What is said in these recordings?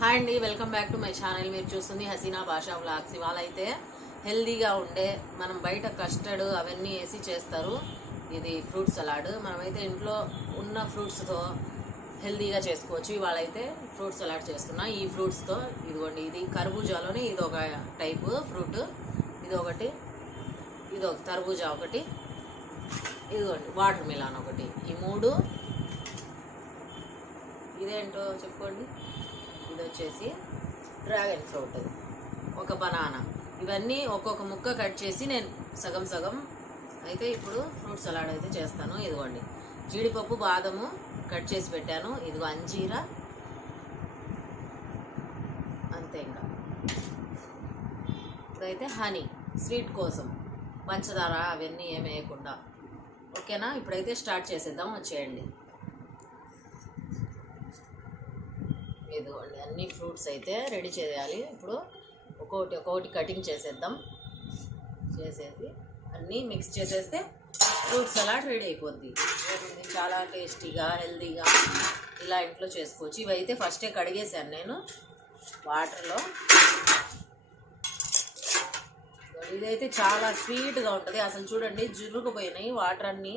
Hi అండి, welcome back to my channel. మీరు చూస్తుంది హసీనా భాషా వ్లాగ్స్. ఇవాళ అయితే హెల్దీగా ఉండే మనం బయట కస్టర్డ్ అవన్నీ వేసి చేస్తారు. ఇది ఫ్రూట్ సలాడ్. మనమైతే ఇంట్లో ఉన్న ఫ్రూట్స్తో హెల్దీగా చేసుకోవచ్చు. ఇవాళ అయితే ఫ్రూట్ సలాడ్ చేస్తున్నా ఈ ఫ్రూట్స్తో. ఇదిగోండి, ఇది కర్బూజాలోనే ఇది ఒక టైపు ఫ్రూట్, ఇది ఒకటి, ఇది ఒక తర్బూజా ఒకటి, ఇదిగోండి వాటర్ మిలాన్ ఒకటి, ఈ మూడు. ఇదేంటో చెప్పుకోండి. ఇది వచ్చేసి డ్రాగన్ ఫ్రూట్, ఒక బనానా. ఇవన్నీ ఒక్కొక్క ముక్క కట్ చేసి నేను సగం సగం అయితే ఇప్పుడు ఫ్రూట్ సలాడ్ అయితే చేస్తాను. ఇదిగోండి, జీడిపప్పు బాదము కట్ చేసి పెట్టాను. ఇదిగో అంజీరా, అంతే. ఇంకా ఇదైతే హనీ, స్వీట్ కోసం పంచదార అవన్నీ ఏమి వేయకుండా. ఓకేనా? ఇప్పుడైతే స్టార్ట్ చేసేద్దాం, వచ్చేయండి. ఇదిగోండి, అన్ని ఫ్రూట్స్ అయితే రెడీ చేయాలి. ఇప్పుడు ఒక్కొక్కటి కటింగ్ చేసేద్దాం. చేసేసి అన్నీ మిక్స్ చేసేస్తే ఫ్రూట్ సలాడ్ రెడీ అయిపోద్ది. చాలా టేస్టీగా హెల్తీగా ఇలా ఇంట్లో చేసుకోవచ్చు. ఇవైతే ఫస్టే కడిగేసాను నేను వాటర్లో. ఇదైతే చాలా స్వీట్గా ఉంటుంది. అసలు చూడండి, జుర్రుకుపోయినాయి వాటర్ అన్నీ.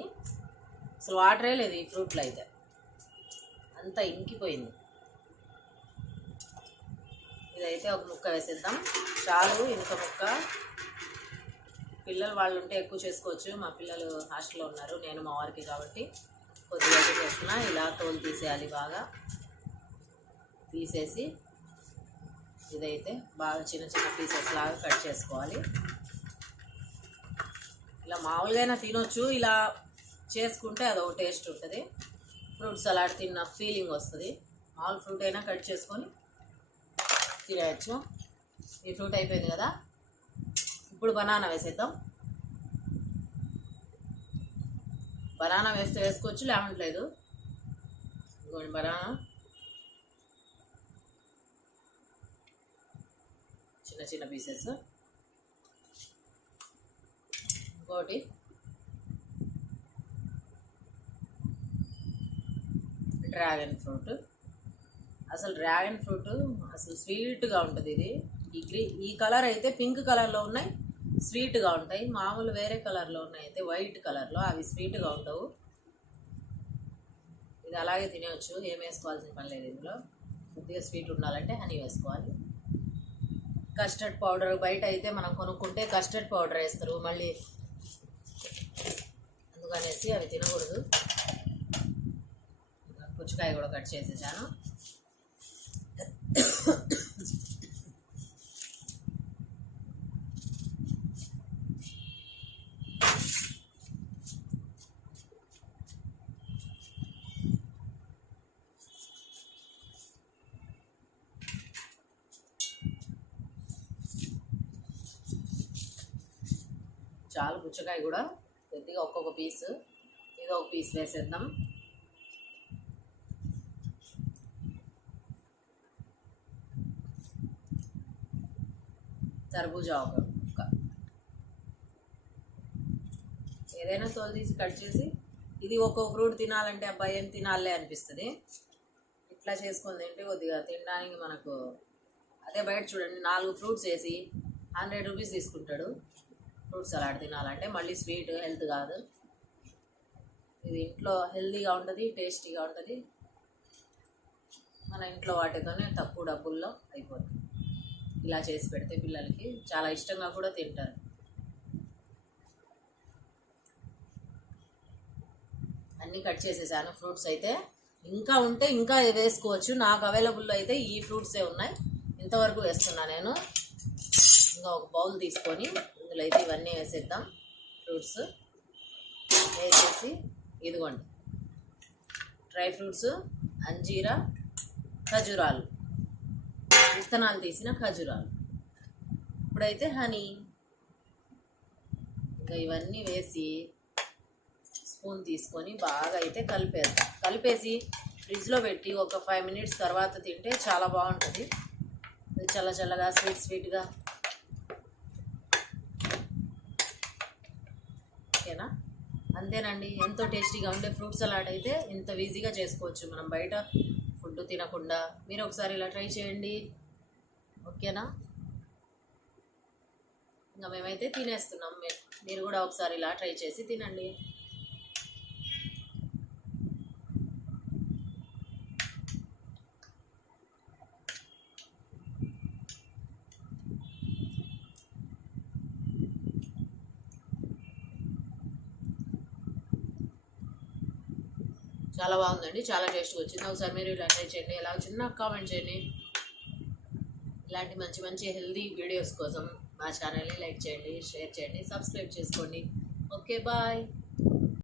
అసలు వాటరే లేదు ఈ ఫ్రూట్లో, అయితే అంతా ఇంకిపోయింది. ఇదైతే ఒక ముక్క వేసేద్దాం చాలు. ఇంత ముక్క పిల్లలు వాళ్ళు ఉంటే ఎక్కువ చేసుకోవచ్చు. మా పిల్లలు హాస్టల్లో ఉన్నారు, నేను మా వారికి కాబట్టి కొద్దిగా చేస్తున్నా. ఇలా తోలు తీసేయాలి, బాగా తీసేసి ఇదైతే బాగా చిన్న చిన్న పీసెస్ లాగా కట్ చేసుకోవాలి. ఇలా మామూలుగా తినొచ్చు, ఇలా చేసుకుంటే అదొక టేస్ట్ ఉంటుంది. ఫ్రూట్ సలాడ్ తిన్న ఫీలింగ్ వస్తుంది. మామూలు ఫ్రూట్ అయినా కట్ చేసుకొని తినేయచ్చు. ఈ ఫ్రూట్ అయిపోయింది కదా, ఇప్పుడు బనానా వేసేద్దాం. బనానా వేస్తే వేసుకోవచ్చు, లేవట్లేదు. ఇంకోటి బనానా చిన్న చిన్న పీసెస్. ఇంకోటి డ్రాగన్ ఫ్రూట్. అసలు డ్రాగన్ ఫ్రూట్ అసలు స్వీట్గా ఉంటుంది. ఇది ఈ కలర్ అయితే పింక్ కలర్లో ఉన్నాయి, స్వీట్గా ఉంటాయి. మామూలు వేరే కలర్లో ఉన్నాయి అయితే వైట్ కలర్లో, అవి స్వీట్గా ఉండవు. ఇది అలాగే తినేవచ్చు, ఏం వేసుకోవాల్సిన పని లేదు. ఇందులో కొద్దిగా స్వీట్ ఉండాలంటే హనీ వేసుకోవాలి. కస్టర్డ్ పౌడర్ బయట అయితే మనం కొనుక్కుంటే కస్టర్డ్ పౌడర్ వేస్తారు, మళ్ళీ అందుకనేసి అవి తినకూడదు. పుచ్చకాయ కూడా కట్ చేసేసాను. చాలు, పుచ్చకాయ కూడా కొద్దిగా ఒక్కొక్క పీసు, ఇది ఒక పీస్ వేసేద్దాం. తర్బూజా ఒక ముక్క, ఏదైనా తోలు తీసి కట్ చేసి. ఇది ఒక్కొక్క ఫ్రూట్ తినాలంటే అబ్బాయి ఏం తినాలే అనిపిస్తుంది. ఇట్లా చేసుకొని తింటే కొద్దిగా తినడానికి మనకు. అదే బయట చూడండి, 4 ఫ్రూట్స్ వేసి 100 రూపీస్ తీసుకుంటాడు ఫ్రూట్ సలాడ్ తినాలంటే. మళ్ళీ స్వీట్ హెల్త్ కాదు. ఇది ఇంట్లో హెల్తీగా ఉంటుంది, టేస్టీగా ఉంటుంది. మన ఇంట్లో వాటితోనే తక్కువ డబ్బుల్లో అయిపోతుంది. ఇలా చేసి పెడితే పిల్లలకి చాలా ఇష్టంగా కూడా తింటారు. అన్నీ కట్ చేసేసాను ఫ్రూట్స్ అయితే. ఇంకా ఉంటే ఇంకా వేసుకోవచ్చు, నాకు అవైలబుల్లో అయితే ఈ ఫ్రూట్సే ఉన్నాయి, ఇంతవరకు వేస్తున్నా నేను. ఇంకా ఒక బౌల్ తీసుకొని ఇందులో అయితే ఇవన్నీ వేసేద్దాం. ఫ్రూట్స్ వేసేసి ఇదిగోండి, డ్రై ఫ్రూట్స్, అంజీరా, ఖజూరాలు, విత్తనాలు తీసిన ఖజూరాలు. ఇప్పుడైతే హనీ. ఇంకా ఇవన్నీ వేసి స్పూన్ తీసుకొని బాగా అయితే కలిపేద్దాం. కలిపేసి ఫ్రిడ్జ్లో పెట్టి ఒక 5 మినిట్స్ తర్వాత తింటే చాలా బాగుంటుంది. చల్ల చల్లగా స్వీట్గా. ఓకేనా? అంతేనండి, ఎంతో టేస్టీగా ఉండే ఫ్రూట్ సలాడ్ అయితే ఇంత ఈజీగా చేసుకోవచ్చు. మనం బయట ఫుడ్ తినకుండా మీరు ఒకసారి ఇలా ట్రై చేయండి, ఓకేనా? ఇంకా మేమైతే తినేస్తున్నాం, మీరు కూడా ఒకసారి ఇలా ట్రై చేసి తినండి. చాలా బాగుందండి, చాలా టేస్ట్గా వచ్చింది. ఒకసారి మీరు ఇలా ట్రై చేయండి, ఎలా వచ్చింది నాకు కామెంట్ చేయండి. ఇలాంటి మంచి మంచి హెల్దీ వీడియోస్ కోసం మా ఛానల్ని లైక్ చేయండి, షేర్ చేయండి, సబ్స్క్రైబ్ చేసుకోండి. Okay, bye.